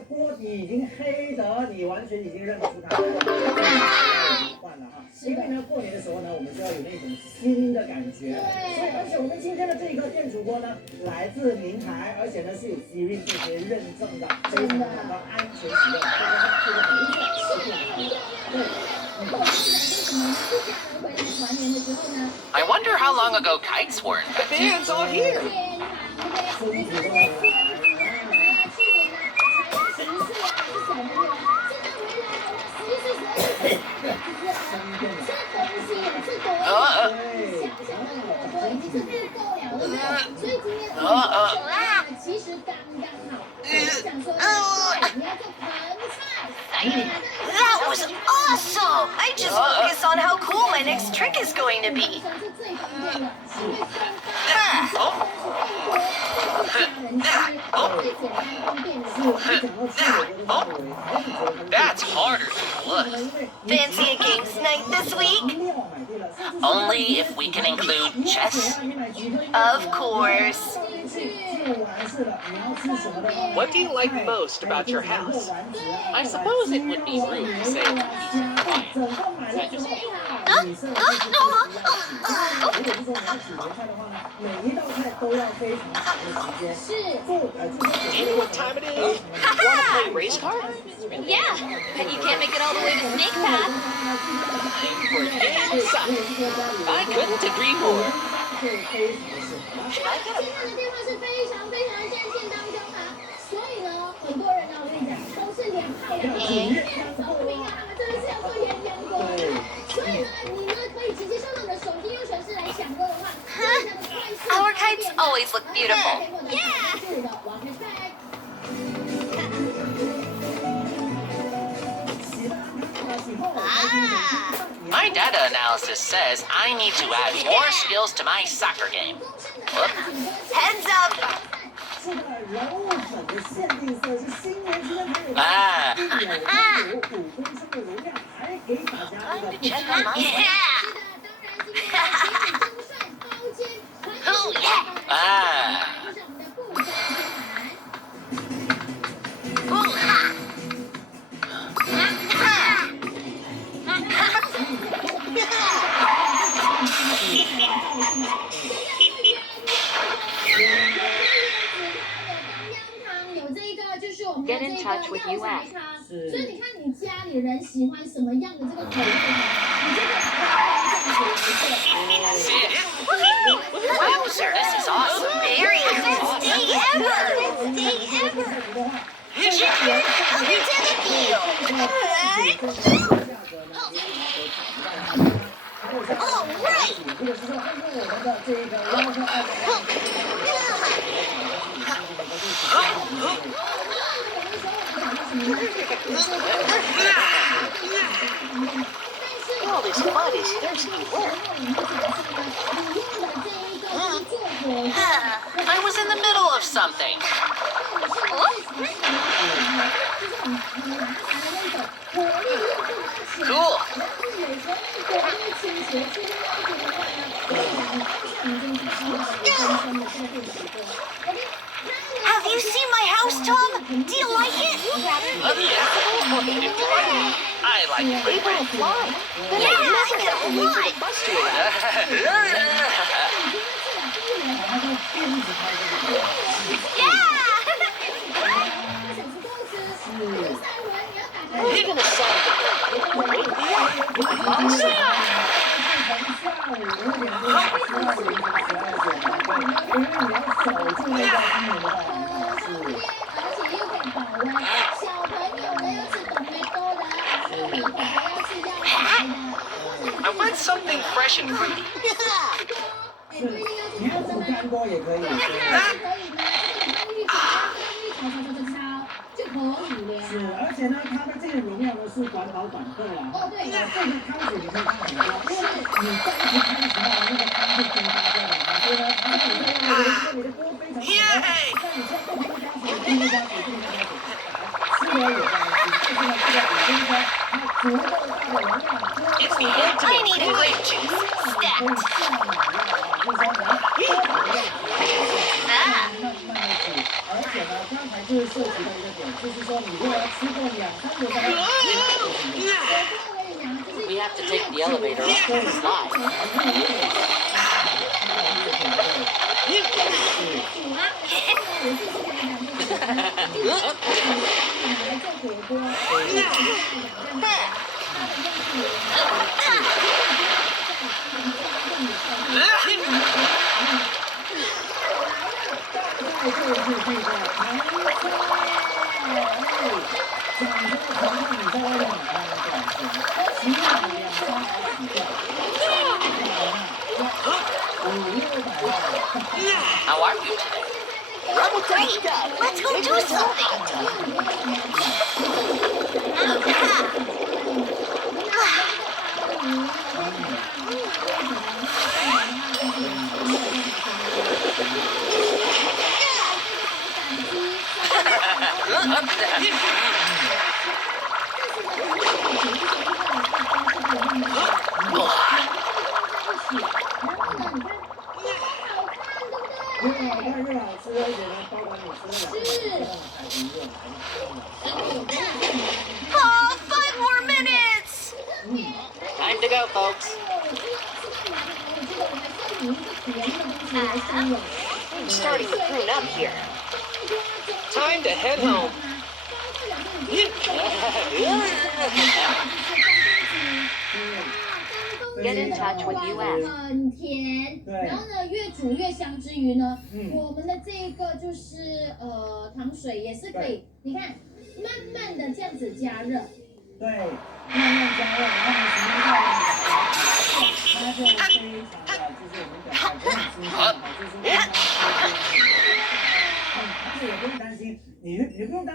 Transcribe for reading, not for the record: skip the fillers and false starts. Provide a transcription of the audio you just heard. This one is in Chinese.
锅底已经黑的，你完全已经认不出它了，换了哈。因为呢，过年的时候呢，我们就要有那种新的感觉。所以，而且我们今天的这个电煮锅呢，来自名牌，而且呢是有 Siri 这些认证的，非常的安全使用，这个很厉害，是的。对。I wonder how long ago kites were invented. The band's all here. 其实刚刚好。想说你要做盆菜。That was awesome! I just focus on how cool my next trick is going to be. That's harder than it looks. Fancy a games night this week? Only if we can include chess. Of course. What do you like most about your house? I suppose it would be rude to say it's peace and quiet. Is that just me? 是。 Do you know what time it is? Want to play race car? Yeah, but you can't make it all the way to Snake Path. Time for game soccer. I couldn't agree more. 今天的电话是非常非常战线当中啊，所以呢，很多人呢，我跟你讲，都是2号人，太聪明啊，他们真的是要做鸳鸯锅。所以呢，你呢可以直接上到你的手机右手是来抢购的话，非常的快速。 Our kites always look beautiful. Yeah. My data analysis says I need to add more skills to my soccer game. Whoop. Heads up! Ah. Time to check on my Oh, yeah! Ah. Ooh, ha! Get in touch with US. 所以你看，你家里人喜欢什么样的这个口味呢？你就可以把它 See it? Wowzer, this is awesome. Very best day ever! Best day ever! Coming to the field! All right! All this mud is thirsty work. I was in the middle of something. Cool. Have you seen my house, Tom? Do you like it? I like it. Able to fly. Then Yeah, I'd I never have to can leave fly. the bus to You're gonna sound I want something fresh and fruity. 你要煮干锅也可以。是，而且呢，它的这个容量呢是短跑短课啦。哦，对。这个汤水你可以放很多，因为你再一直开的时候，那个汤就蒸发掉了嘛。所以呢，它煮在那个你的锅非常好。但你现在不加水，不加水，不加水，吃了有关系。就是呢，这个5分钟，它足够大的容量。I need a grape juice. Stat. 就是说，你要多打一个。慢慢的煮，而且呢，刚才就会涉及到一个点，就是说你如果要吃够2、3个蛋，We have to take the elevator up the slide. ，How are you today? I'm great. Let's go do something. Oh, 5 more minutes. Time to go, folks. I'm starting to prune up here. Time to head home. Get in touch with US. 很甜，然后呢，越煮越香之余呢，我们的这个就是糖水也是可以，你看，慢慢的这样子加热，对，慢慢加热，然后呢，时间到了，它就非常的，就是我们讲的很新鲜哈，就是但是也不用担心，你不用担心。